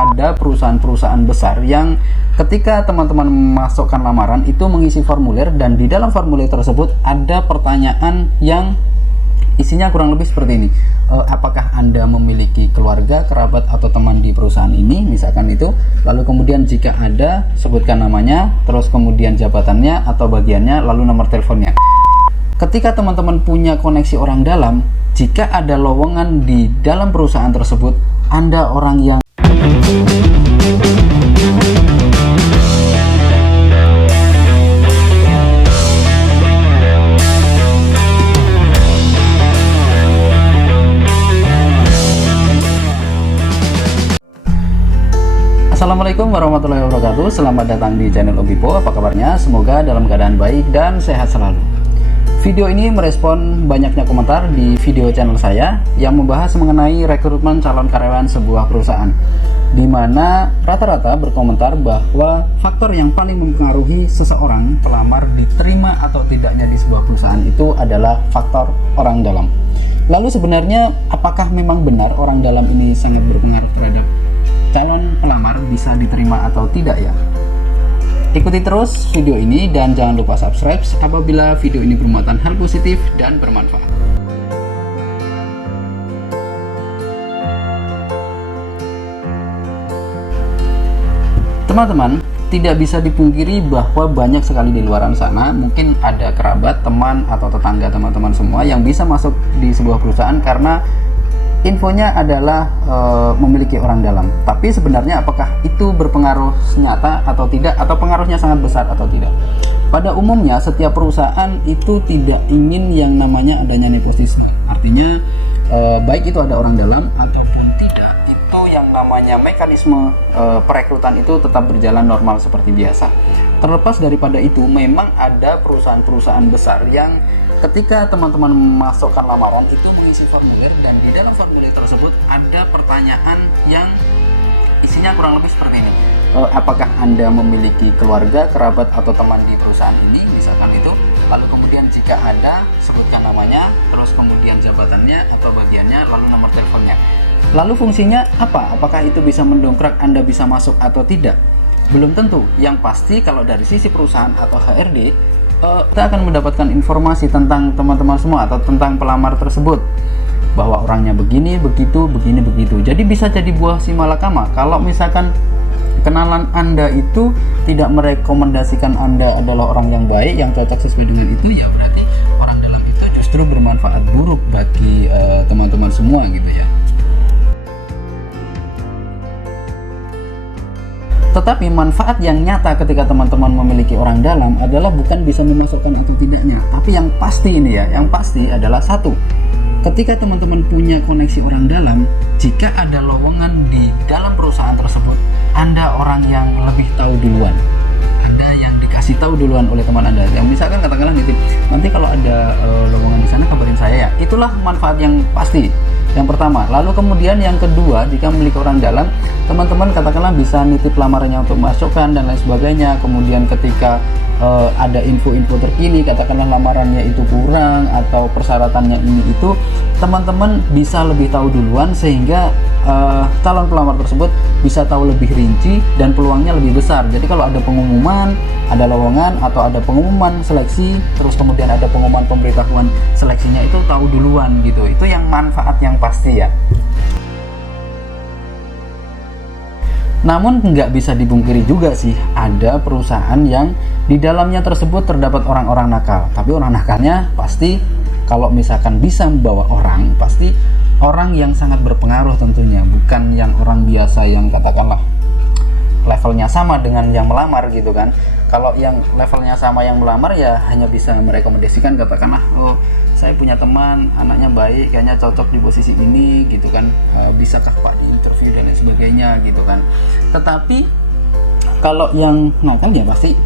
ada perusahaan-perusahaan besar yang ketika teman-teman memasukkan lamaran itu mengisi formulir, dan di dalam formulir tersebut ada pertanyaan yang isinya kurang lebih seperti ini. Apakah Anda memiliki keluarga, kerabat, atau teman di perusahaan ini, misalkan itu. Lalu kemudian jika ada, sebutkan namanya, terus kemudian jabatannya atau bagiannya, lalu nomor teleponnya. Ketika teman-teman punya koneksi orang dalam, jika ada lowongan di dalam perusahaan tersebut, Anda orang yang Assalamualaikum warahmatullahi wabarakatuh. Selamat datang di channel Obipo. Apa kabarnya? Semoga dalam keadaan baik dan sehat selalu. Video ini merespon banyaknya komentar di video channel saya yang membahas mengenai rekrutmen calon karyawan sebuah perusahaan, di mana rata-rata berkomentar bahwa faktor yang paling mempengaruhi seseorang pelamar diterima atau tidaknya di sebuah perusahaan itu adalah faktor orang dalam. Lalu sebenarnya apakah memang benar orang dalam ini sangat berpengaruh terhadap calon pelamar bisa diterima atau tidak ya? Ikuti terus video ini dan jangan lupa subscribe apabila video ini bermuatan hal positif dan bermanfaat. Teman-teman, tidak bisa dipungkiri bahwa banyak sekali di luar sana, mungkin ada kerabat, teman, atau tetangga teman-teman semua yang bisa masuk di sebuah perusahaan karena infonya adalah memiliki orang dalam. Tapi sebenarnya apakah itu berpengaruh nyata atau tidak, atau pengaruhnya sangat besar atau tidak? Pada umumnya setiap perusahaan itu tidak ingin yang namanya adanya nepotisme. Artinya baik itu ada orang dalam ataupun tidak, itu yang namanya mekanisme perekrutan itu tetap berjalan normal seperti biasa. Terlepas daripada itu, memang ada perusahaan-perusahaan besar yang ketika teman-teman memasukkan lamaran itu mengisi formulir, dan di dalam formulir tersebut ada pertanyaan yang isinya kurang lebih seperti ini. Apakah Anda memiliki keluarga, kerabat, atau teman di perusahaan ini, misalkan itu. Lalu kemudian jika ada, sebutkan namanya, terus kemudian jabatannya atau bagiannya, lalu nomor teleponnya. Lalu fungsinya apa? Apakah itu bisa mendongkrak Anda bisa masuk atau tidak? Belum tentu. Yang pasti kalau dari sisi perusahaan atau HRD, kita akan mendapatkan informasi tentang teman-teman semua atau tentang pelamar tersebut, bahwa orangnya begini, begitu, begini, begitu. Jadi bisa jadi buah si malakama kalau misalkan kenalan Anda itu tidak merekomendasikan Anda adalah orang yang baik, yang cocok sesuai dengan itu, ya berarti orang dalam itu justru bermanfaat buruk bagi teman-teman semua gitu ya. Tetapi manfaat yang nyata ketika teman-teman memiliki orang dalam adalah bukan bisa memasukkan atau tidaknya, tapi yang pasti ini ya, yang pasti adalah satu, ketika teman-teman punya koneksi orang dalam, jika ada lowongan di dalam perusahaan tersebut, Anda orang yang lebih tahu duluan, Anda yang dikasih tahu duluan oleh teman Anda, yang misalkan katakanlah nitip, nanti kalau ada lowongan di sana kabarin saya ya. Itulah manfaat yang pasti, yang pertama. Lalu kemudian yang kedua, jika memiliki orang dalam, teman-teman katakanlah bisa nitip lamarannya untuk masukkan dan lain sebagainya. Kemudian ketika ada info-info terkini, katakanlah lamarannya itu kurang atau persyaratannya ini itu, teman-teman bisa lebih tahu duluan, sehingga calon pelamar tersebut bisa tahu lebih rinci dan peluangnya lebih besar. Jadi kalau ada pengumuman, ada lowongan, atau ada pengumuman seleksi, terus kemudian ada pengumuman pemberitahuan seleksinya, itu tahu duluan gitu. Itu yang manfaat yang pasti ya. Namun nggak bisa dibungkiri juga sih, ada perusahaan yang di dalamnya tersebut terdapat orang-orang nakal. Tapi orang nakalnya pasti kalau misalkan bisa membawa orang, pasti orang yang sangat berpengaruh tentunya, bukan yang orang biasa yang katakanlah levelnya sama dengan yang melamar gitu kan. Kalau yang levelnya sama yang melamar ya hanya bisa merekomendasikan, katakanlah, oh saya punya teman anaknya baik, kayaknya cocok di posisi ini gitu kan, bisakah Pak di interview dan lain sebagainya gitu kan. Tetapi kalau yang nakal ya pasti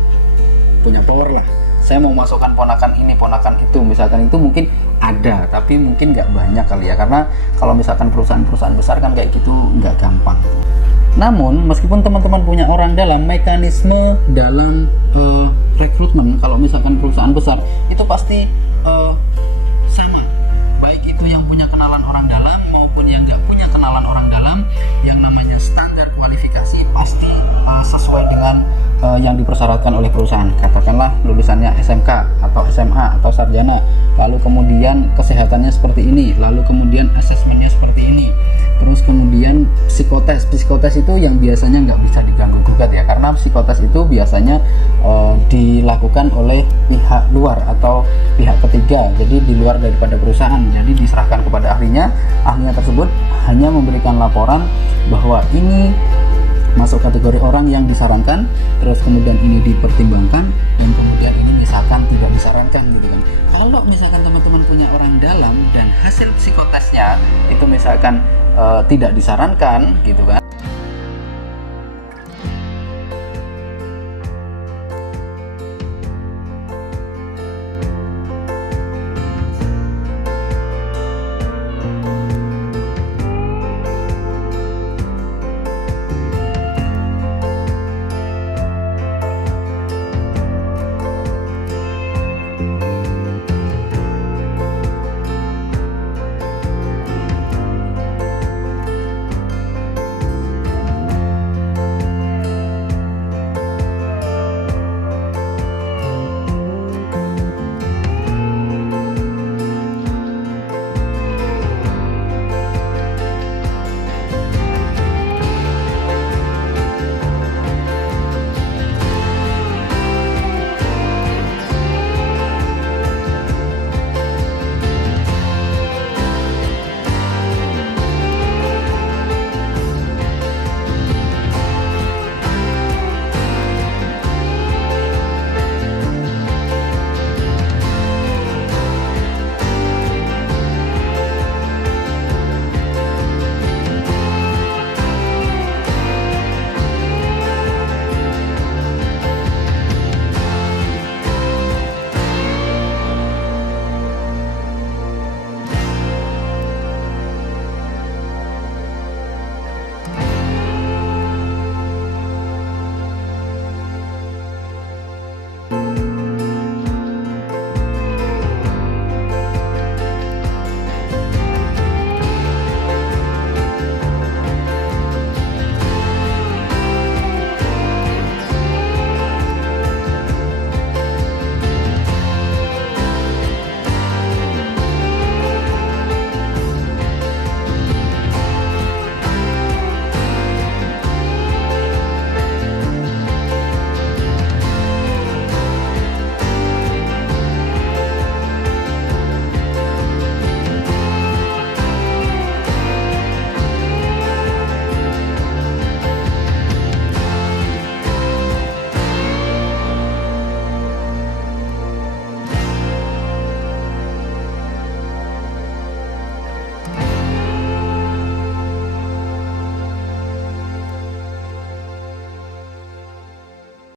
punya power lah, saya mau masukkan ponakan ini, ponakan itu, misalkan, itu mungkin ada, tapi mungkin nggak banyak kali ya, karena kalau misalkan perusahaan-perusahaan besar kan kayak gitu nggak gampang. Namun meskipun teman-teman punya orang dalam, mekanisme dalam rekrutmen kalau misalkan perusahaan besar itu pasti sama, baik itu yang punya kenalan orang dalam maupun yang nggak punya kenalan orang dalam, yang namanya standar kualifikasi yang dipersyaratkan oleh perusahaan, katakanlah lulusannya SMK atau SMA atau sarjana, lalu kemudian kesehatannya seperti ini, lalu kemudian asesmennya seperti ini, terus kemudian psikotes itu yang biasanya nggak bisa diganggu gugat ya, karena psikotes itu biasanya dilakukan oleh pihak luar atau pihak ketiga, jadi di luar daripada perusahaan, jadi diserahkan kepada ahlinya tersebut hanya memberikan laporan bahwa ini masuk kategori orang yang disarankan, terus kemudian ini dipertimbangkan, dan kemudian ini misalkan tidak disarankan gitu kan. Kalau misalkan teman-teman punya orang dalam dan hasil psikotesnya itu misalkan tidak disarankan gitu kan,